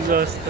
সূর্যাস্ত।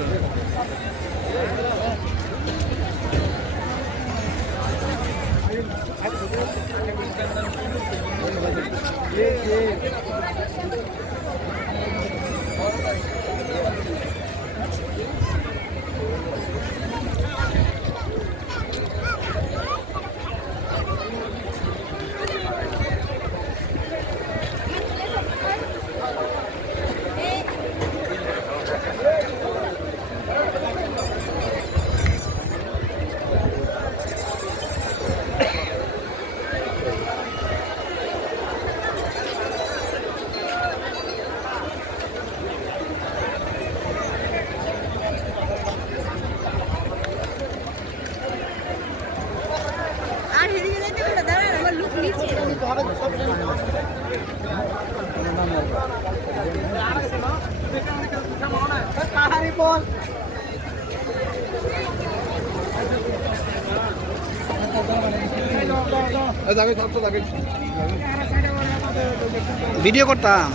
ভিডিও করতাম,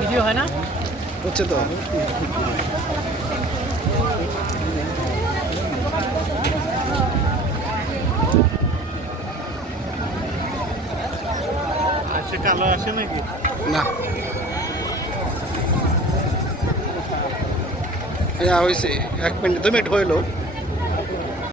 ভিডিও হয় না হচ্ছে তো। আচ্ছা, কালো আসে নাকি? না হয়েছে 1 মিনিট 2 মিনিট হইলো।